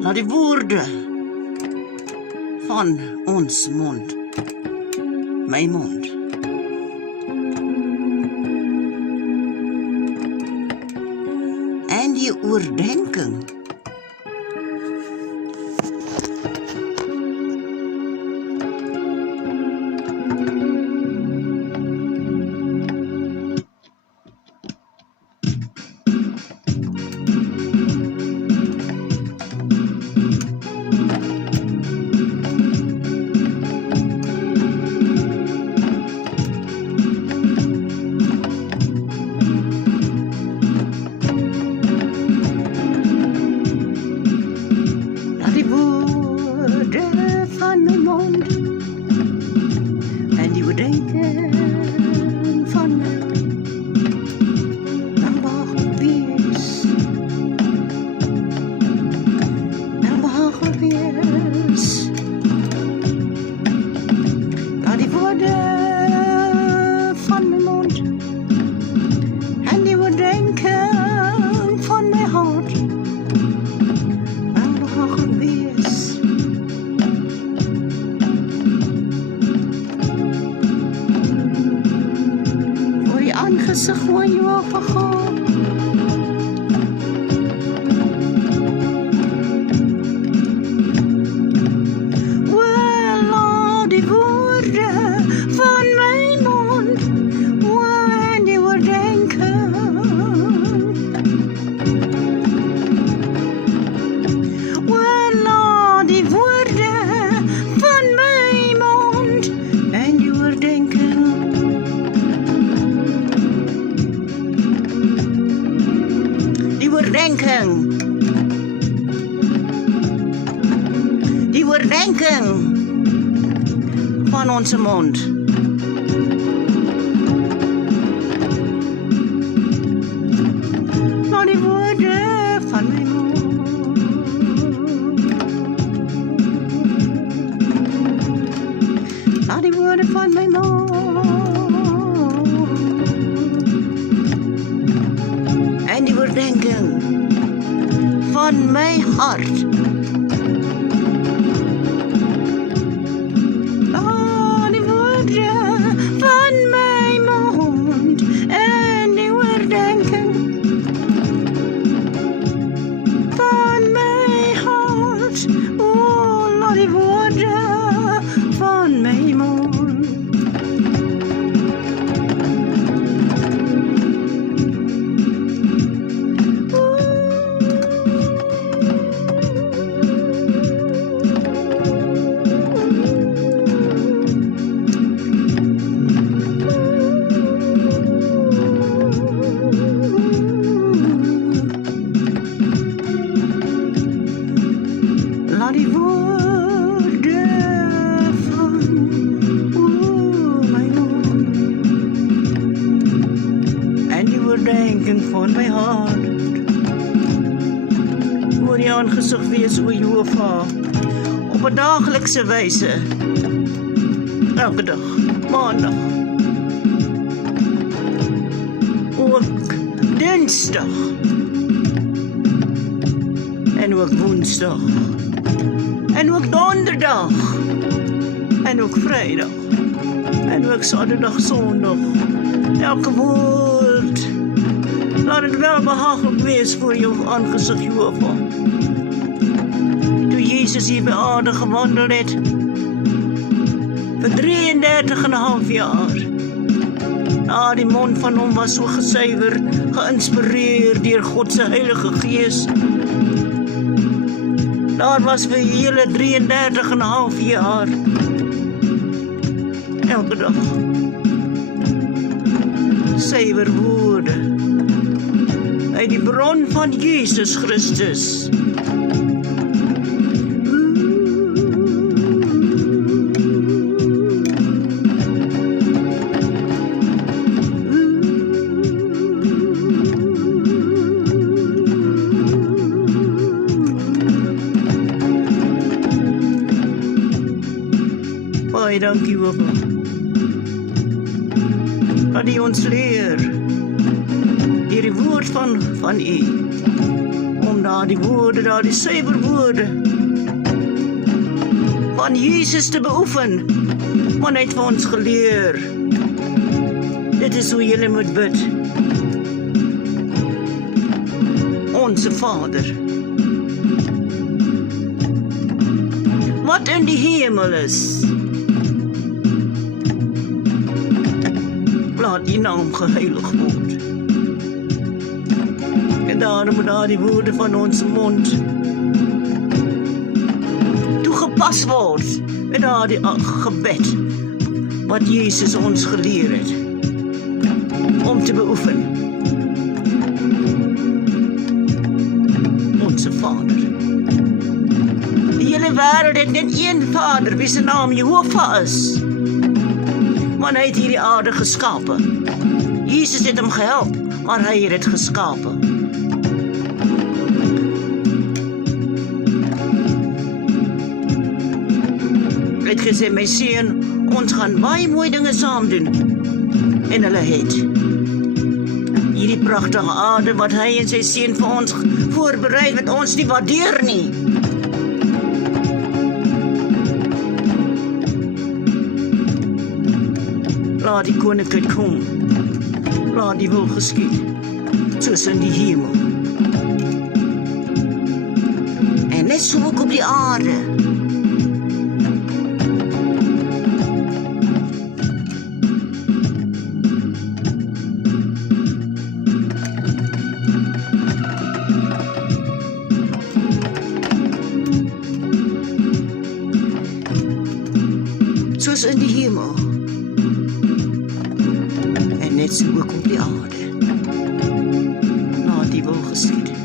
Laat die woorde van ons mond, my mond, en die oordenking aangesig van jou vergaan. Laat die woorde van my mond en die oordenking laat die woorde van my mond en die oordenking die oordenking van ons mond. Laat die woorde van my mond laat die woorde van my mond en die oordenking van my hart laat die woorde van my mond en die oordenking van my hart laat die woorde van my mond laat die woorde van my mond en die oordenking van my hart oor die aangesig wees, o Jehova, op 'n daaglikse wyse, elke dag, maandag, ook dinsdag en ook woensdag en ook donderdag en ook vrydag en ook saterdag, sondag, elke woord laat dit wel behaaglik wees voor jou aangesig, Jehova. Toe Jesus hier by aarde gewandel het vir 33,5 jaar, die mond van hom was so gesuiwer, geïnspireer deur God se Heilige Gees. Daar was vir hele 33,5 jaar elke dag suiwer woorde uit die bron van Jesus Christus. Baie dankie, Jehova, dat U ons leer deur die woord van U om daardie woorde, daardie suiwerwoorde van Jesus te beoefen, want hy het vir ons geleer. Dit is hoe jy moet bid. Onze Vader, wat in die hemel is, laat die naam geheilig word. En daarom moet daar die woorde van ons mond toegepas word met daar die gebed wat Jezus ons geleer het om te beoefen. Onze Vader. Die hele wêreld het net een Vader, wie se naam Jehovah is. Want hy het hierdie aarde geskape. Jesus het hom gehelp, maar hy het dit geskape. Hy het gesê, my seun, ons gaan baie mooi dinge saam doen. En hulle het hierdie pragtige aarde wat hy en sy seun vir ons voorberei, wat ons nie waardeer nie. Laat die koninkryk kom. Laat die wil geskied, soos in die hemel. En net so ook op die aarde. Soos in die hemel. En net so ook op die aarde. Laat die wil geskied.